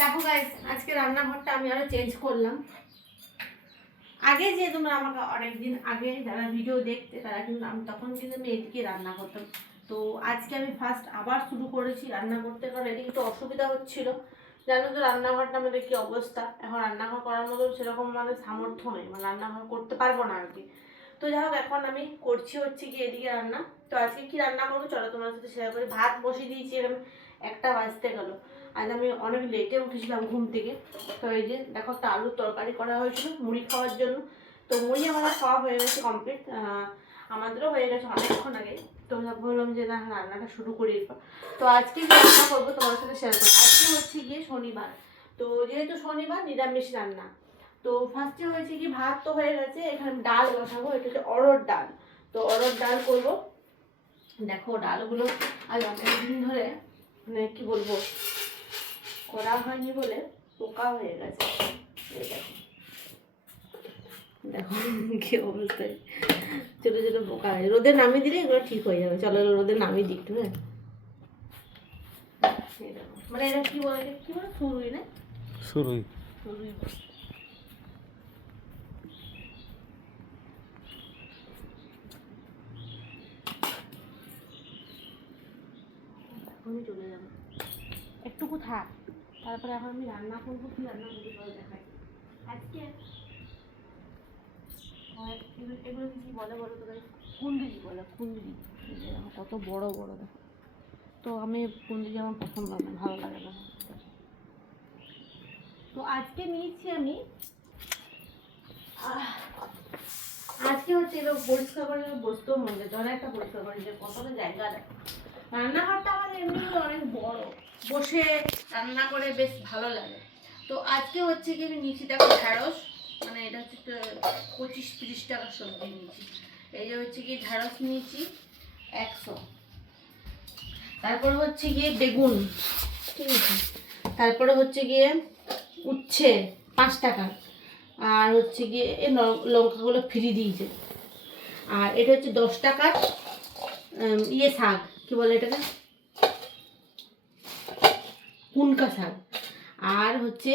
দেখো গাইস, আজকে রান্নাঘরটা আমি আরো চেঞ্জ করলাম। আগে যে তোমরা আমাকে অনেকদিন আগে যারা ভিডিও দেখতে তারা কিন্তু আমি তখন কিন্তু আমি এদিকে রান্না করতাম। তো আজকে আমি ফার্স্ট আবার শুরু করেছি রান্না করতে, কারণ এদিকে একটু অসুবিধা হচ্ছিল। জানো তো রান্নাঘরটা আমাদের কি অবস্থা, এখন রান্নাঘর করার মতো সেরকম আমাদের সামর্থ্য নেই, মানে রান্নাঘর করতে পারবো না আর কি। তো যাই হোক, এখন আমি করছি হচ্ছে কি এদিকে রান্না। তো আজকে কি রান্না করবো চলো তোমার সাথে শেয়ার করি। ভাত বসিয়ে দিয়েছি, এরকম 1টা বাজতে গেল। আজ আমি অনেক লেটে উঠেছিলাম ঘুম থেকে। তো এই যে দেখো, একটা আলুর তরকারি করা হয়েছিল মুড়ি খাওয়ার জন্য। তো মুড়ি আমাদের খাওয়া হয়ে গেছে কমপ্লিট, আমাদেরও হয়ে গেছে অনেকক্ষণ আগে। তো বললাম যে না, রান্নাটা শুরু করি এরপর। তো আজকে যে রান্না করবো তোমার সাথে শেয়ার করি। আজকে হচ্ছে গিয়ে শনিবার, তো যেহেতু শনিবার নিরামিষ রান্না। তো ফার্স্টে হয়েছে কি, ভাত তো হয়ে গেছে, এখানে ডাল বসাবো। এটা হচ্ছে অড়হর ডাল। তো অড়হর ডাল করবো। দেখো ডালগুলো আজ অনেকদিন ধরে মানে কি বলবো করা হয়নি বলে পোকা হয়ে গেছে। এই দেখো, দেখো কি অবস্থায় ছোটো ছোটো পোকা হয়ে, রোদে নামিয়ে দিলে এগুলো ঠিক হয়ে যাবে। চলো রোদে নামিয়ে দিই একটু। হ্যাঁ, মানে এটা কি বলে, এটা কি বলে, সুরুই না? সুরুই, সুরুই বলে। এখনই চলে যাবো, একটুকু থাক, তারপরে এখন আমি রান্না করবো। কি রান্না করবো চলো দেখাই। আজকে এগুলো কি বলে বলো তো? কুন্দরি বলে, কুন্দরি। দেখো কত বড় বড়, দেখো। তো আমি কুন্দরি আমার পছন্দ না, ভালো লাগে না। তো আজকে নিয়েছি আমি, আজকে হচ্ছে এবার পরিষ্কার করে বসতেও মন যেত, অনেকটা পরিষ্কার করে যে কতটা জায়গা। দেখো রান্নাঘরটা আমাদের এমনি অনেক বড়, বসে রান্না করে বেশ ভালো লাগে। তো আজকে হচ্ছে কি আমি নিয়েছি, দেখো ঢ্যাঁড়স, মানে এটা হচ্ছে 25-30 টাকার সবজি নিয়েছি। এই যে হচ্ছে কি ঢ্যাঁড়স নিয়েছি 100, তারপরে হচ্ছে গিয়ে বেগুন, ঠিক আছে, তারপরে হচ্ছে গিয়ে উচ্ছে 5 টাকা, আর হচ্ছে গিয়ে এই লঙ্কাগুলো ফ্রি দিয়েছে। আর এটা হচ্ছে 10 টাকার ইয়ে শাক, কি বলে এটাকে, কুনকা শাক। আর হচ্ছে